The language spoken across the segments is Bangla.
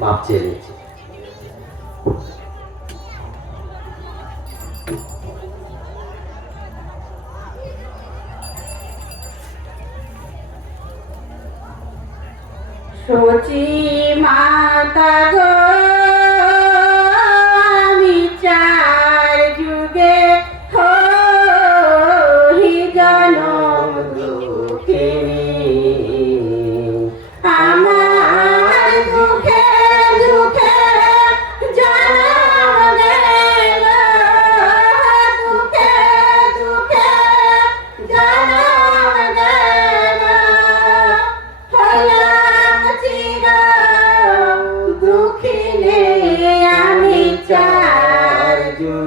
মাপ চেয়ে নিয়েছি। সচি মাতা গো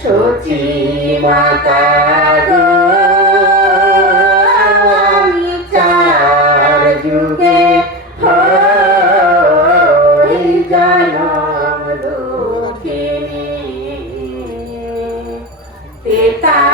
সচি মাতা গো আমি চার যুগে হই জনম দক্ষিণী তেতা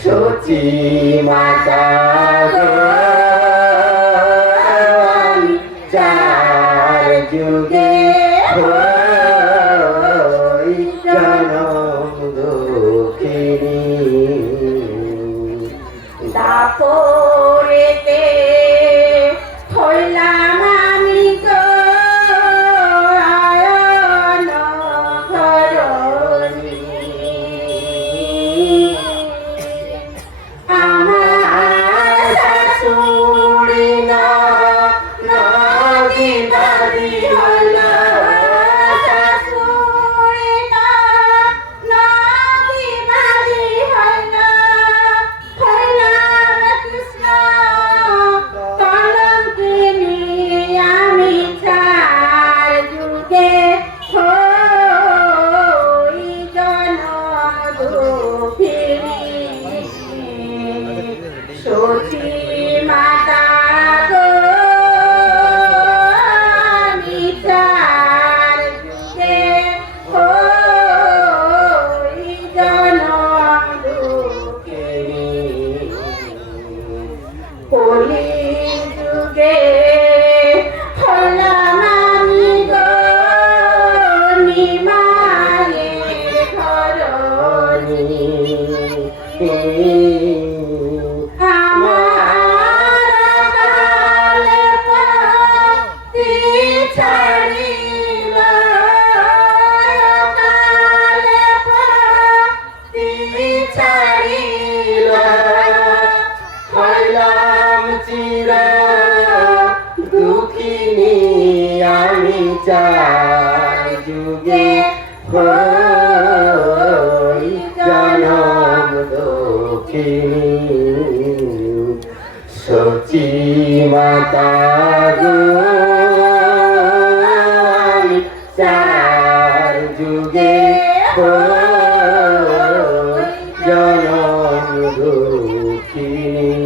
সচি মাতা চার যুগে জনম দুঃখিনী। দাপো Lord. যায় যুগে হই জনম দক্ষিণী সচি মাতা গো চার যুগে জনম দক্ষিণী